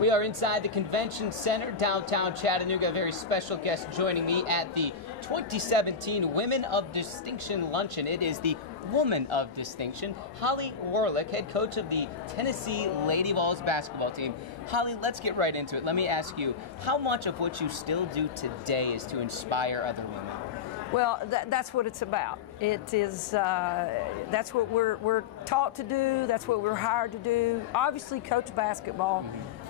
We are inside the Convention Center, downtown Chattanooga. A very special guest joining me at the 2017 Women of Distinction Luncheon. It is the Woman of Distinction, Holly Warlick, head coach of the Tennessee Lady Vols basketball team. Holly, let's get right into it. Let me ask you, how much of what you still do today is to inspire other women? Well, that's what it's about. It is, that's what we're taught to do. That's what we're hired to do. Obviously, coach basketball,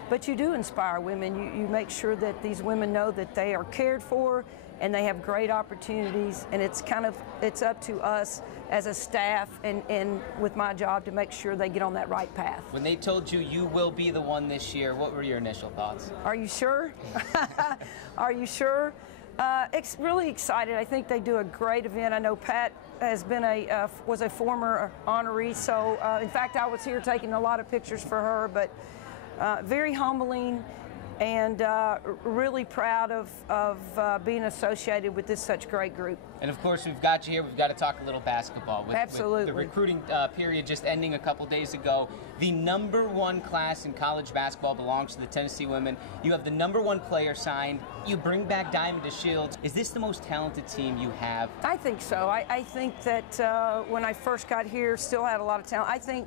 but you do inspire women. You make sure that these women know that they are cared for and they have great opportunities. And it's up to us as a staff and with my job to make sure they get on that right path. When they told you you will be the one this year, what were your initial thoughts? Are you sure? Are you sure? Really excited. I think they do a great event. I know Pat has been was a former honoree, so in fact I was here taking a lot of pictures for her, but very humbling and really proud of being associated with this such great group. And of course, we've got you here. We've got to talk a little basketball. Absolutely. With the recruiting period just ending a couple days ago, the #1 class in college basketball belongs to the Tennessee women. You have the #1 player signed. You bring back Diamond DeShields. Is this the most talented team you have? I think so. I think that when I first got here, still had a lot of talent. I think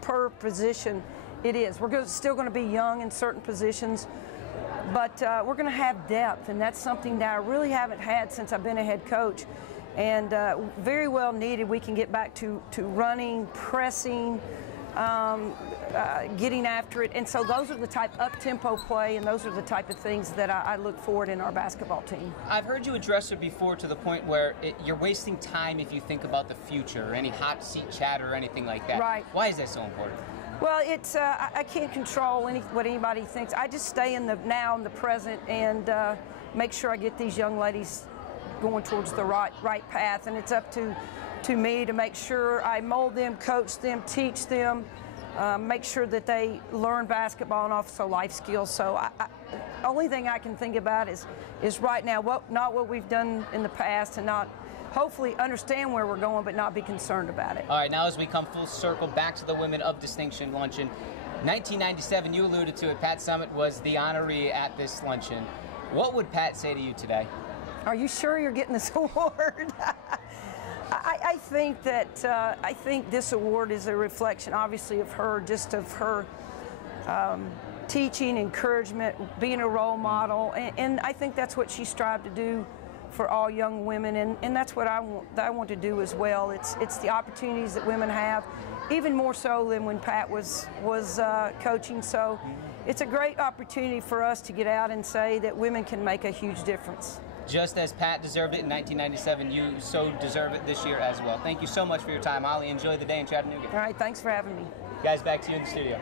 per position, it is. We're still going to be young in certain positions, but we're going to have depth, and that's something that I really haven't had since I've been a head coach, and very well needed. We can get back to running, pressing, getting after it, and so those are the type up-tempo play, and those are the type of things that I look forward in our basketball team. I've heard you address it before to the point where you're wasting time if you think about the future, or any hot seat chatter or anything like that. Right. Why is that so important? Well, it's I can't control what anybody thinks. I just stay in the now, in the present, and make sure I get these young ladies going towards the right path. And it's up to me to make sure I mold them, coach them, teach them, make sure that they learn basketball and also life skills. So the only thing I can think about is right now, not what we've done in the past, and not hopefully understand where we're going, but not be concerned about it. All right, now as we come full circle back to the Women of Distinction Luncheon, 1997, you alluded to it, Pat Summitt was the honoree at this luncheon. What would Pat say to you today? Are you sure you're getting this award? I think that I think this award is a reflection, obviously, of her, just of her teaching, encouragement, being a role model, and I think that's what she strived to do for all young women, and that's what I want to do as well. It's the opportunities that women have, even more so than when Pat was coaching. So it's a great opportunity for us to get out and say that women can make a huge difference. Just as Pat deserved it in 1997, you so deserve it this year as well. Thank you so much for your time, Holly. Enjoy the day in Chattanooga. All right, thanks for having me. Guys, back to you in the studio.